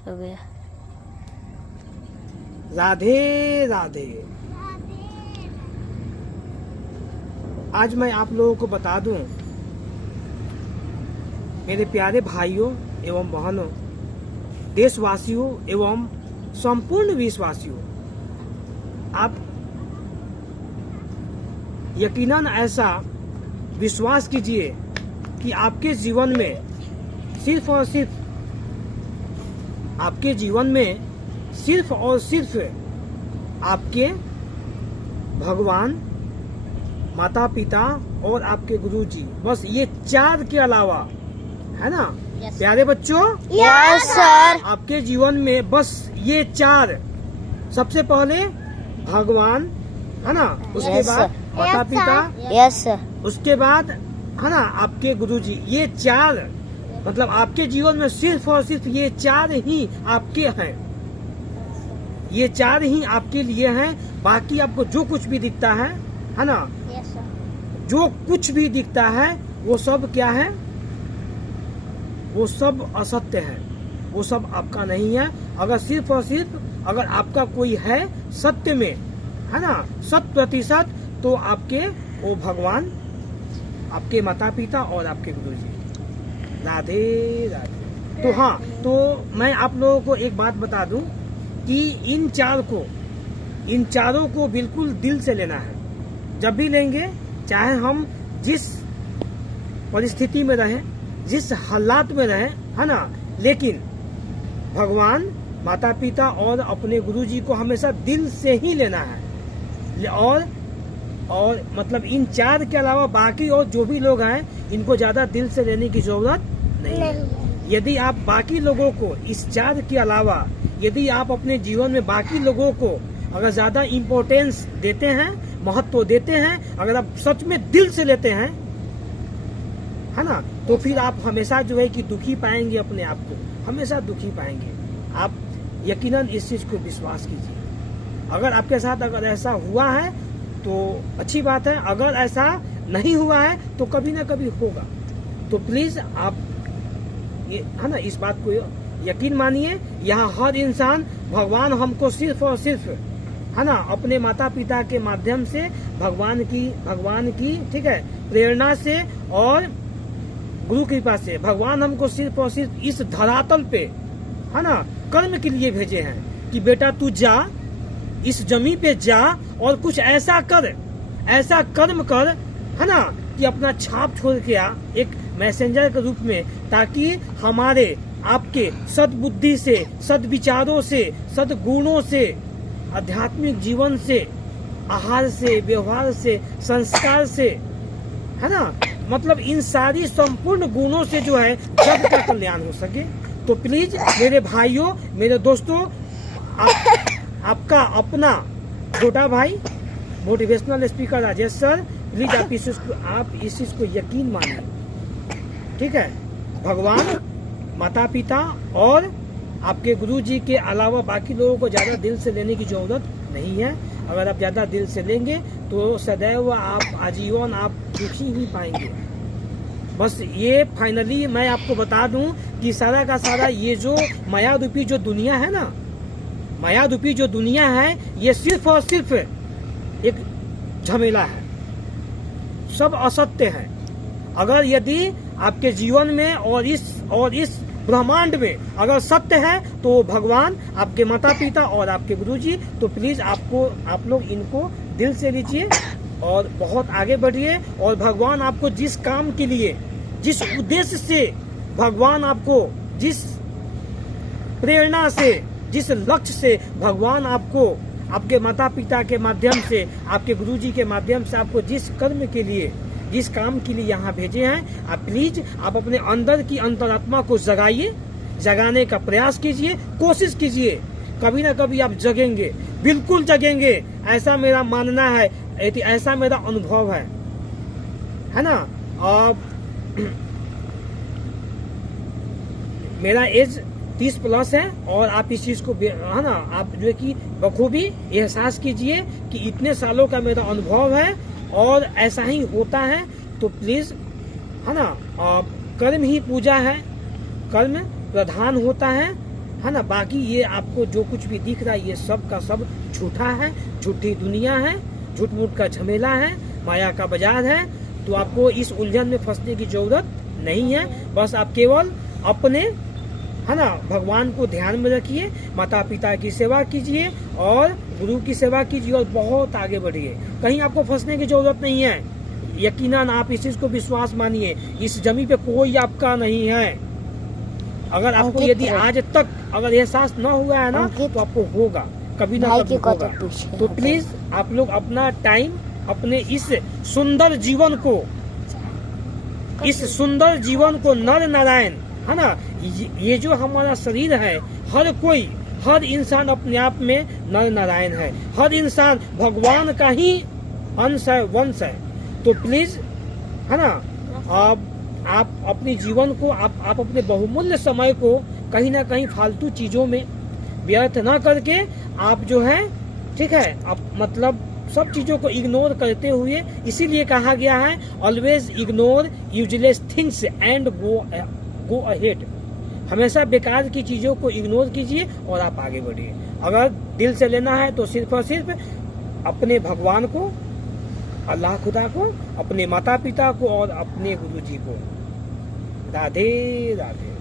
हो गया। राधे राधे। आज मैं आप लोगों को बता दूं, मेरे प्यारे भाइयों एवं बहनों, देशवासियों एवं संपूर्ण विश्ववासियों, आप यकीनन ऐसा विश्वास कीजिए कि आपके जीवन में सिर्फ और सिर्फ आपके जीवन में सिर्फ और सिर्फ आपके भगवान, माता पिता और आपके गुरुजी, बस ये चार के अलावा, है ना प्यारे बच्चों? Yes sir. आपके जीवन में बस ये चार, सबसे पहले भगवान, है ना, उसके बाद माता पिता, यस सर। उसके बाद है ना आपके गुरुजी। ये चार मतलब आपके जीवन में सिर्फ और सिर्फ ये चार ही आपके हैं, ये चार ही आपके लिए हैं। बाकी आपको जो कुछ भी दिखता है ना, यस सर। जो कुछ भी दिखता है वो सब क्या है? वो सब असत्य है, वो सब आपका नहीं है। अगर सिर्फ और सिर्फ अगर आपका कोई है सत्य में, है ना, 100%, तो आपके वो भगवान, आपके माता पिता और आपके गुरुजी। राधे राधे। तो हाँ, तो मैं आप लोगों को एक बात बता दूं कि इन चारों को बिल्कुल दिल से लेना है। जब भी लेंगे, चाहे हम जिस परिस्थिति में रहें, जिस हालात में रहें, है ना, लेकिन भगवान, माता पिता और अपने गुरुजी को हमेशा दिल से ही लेना है। और मतलब इन चार के अलावा बाकी और जो भी लोग हैं, इनको ज्यादा दिल से लेने की जरूरत नहीं है। यदि आप बाकी लोगों को, इस चार के अलावा यदि आप अपने जीवन में बाकी लोगों को अगर ज्यादा इम्पोर्टेंस देते हैं, महत्व देते हैं, अगर आप सच में दिल से लेते हैं, है ना, तो फिर आप हमेशा जो है कि दुखी पाएंगे, अपने आप को हमेशा दुखी पाएंगे। आप यकीनन इस चीज को विश्वास कीजिए। अगर आपके साथ अगर ऐसा हुआ है तो अच्छी बात है, अगर ऐसा नहीं हुआ है तो कभी ना कभी होगा। तो प्लीज आप ये, है ना, इस बात को यकीन मानिए। यहाँ हर इंसान, भगवान हमको सिर्फ और सिर्फ, है ना, अपने माता पिता के माध्यम से, भगवान की ठीक है प्रेरणा से और गुरु कृपा से भगवान हमको सिर्फ और सिर्फ इस धरातल पे, है ना, कर्म के लिए भेजे हैं कि बेटा तू जा, इस जमीन पे जा और कुछ ऐसा कर, ऐसा कर्म कर, है ना, कि अपना छाप छोड़ के आ एक मैसेंजर के रूप में, ताकि हमारे आपके सद्बुद्धि से, सद्विचारों से, सद्गुणों से, आध्यात्मिक जीवन से, आहार से, व्यवहार से, संस्कार से, है ना, मतलब इन सारी संपूर्ण गुणों से जो है जग का कल्याण हो सके। तो प्लीज मेरे भाइयों, मेरे दोस्तों, आपका अपना छोटा भाई motivational speaker Rajesh sir, please आप इस चीज को यकीन मानिए, ठीक है। भगवान, माता पिता और आपके गुरुजी के अलावा बाकी लोगों को ज्यादा दिल से लेने की जरूरत नहीं है। अगर आप ज्यादा दिल से लेंगे तो सदैव आप आजीवन आप दुखी ही पाएंगे। बस ये फाइनली मैं आपको बता दूं कि सारा का सारा ये जो माया रूपी जो दुनिया है ना, माया रूपी जो दुनिया है, ये सिर्फ और सिर्फ एक झमेला है, सब असत्य है। अगर यदि आपके जीवन में और इस ब्रह्मांड में अगर सत्य है तो भगवान, आपके माता पिता और आपके गुरुजी। तो प्लीज आप लोग इनको दिल से लीजिए और बहुत आगे बढ़िए। और भगवान आपको जिस काम के लिए, जिस उद्देश्य से भगवान आपको, जिस प्रेरणा से, जिस लक्ष्य से भगवान आपको आपके माता पिता के माध्यम से, आपके गुरुजी के माध्यम से आपको जिस कर्म के लिए, जिस काम के लिए यहाँ भेजे हैं, आप प्लीज आप अपने अंदर की अंतरात्मा को जगाइए, जगाने का प्रयास कीजिए, कोशिश कीजिए। कभी ना कभी आप जगेंगे, बिल्कुल जगेंगे, ऐसा मेरा मानना है, ऐसा मेरा अनुभव है ना। मेरा एज 30+ है और आप इस चीज को, है ना, आप जो है कि बखूबी एहसास कीजिए कि इतने सालों का मेरा अनुभव है और ऐसा ही होता है। तो प्लीज, है ना, कर्म ही पूजा है, कर्म प्रधान होता है। है ना। बाकी ये आपको जो कुछ भी दिख रहा है ये सब का सब झूठा है, झूठी दुनिया है, झूठ मूठ का झमेला है, माया का बाजार है। तो आपको इस उलझन में फंसने की जरूरत नहीं है। बस आप केवल अपने, है ना, भगवान को ध्यान में रखिए, माता पिता की सेवा कीजिए और गुरु की सेवा कीजिए और बहुत आगे बढ़िए। कहीं आपको फंसने की जरूरत नहीं है। यकीनन आप इस चीज को विश्वास मानिए, इस जमीन पे कोई आपका नहीं है। अगर आपको यदि आज तक अगर एहसास न हुआ है ना तो आपको होगा, कभी ना कभी होगा। तो प्लीज आप लोग अपना टाइम अपने इस सुंदर जीवन को, इस सुंदर जीवन को, नर नारायण, है ना, ये जो हमारा शरीर है, हर कोई, हर इंसान अपने आप में नर नारायण है। हर इंसान भगवान का ही अंश है, वंश है। तो प्लीज, है ना, आप अपने जीवन को, आप अपने बहुमूल्य समय को कहीं ना कहीं फालतू चीजों में व्यर्थ ना करके आप जो है, ठीक है, आप मतलब सब चीजों को इग्नोर करते हुए, इसीलिए कहा गया है always ignore useless things and go ahead. हमेशा बेकार की चीजों को इग्नोर कीजिए और आप आगे बढ़िए। अगर दिल से लेना है तो सिर्फ और सिर्फ अपने भगवान को, अल्लाह खुदा को, अपने माता पिता को और अपने गुरु जी को। राधे राधे।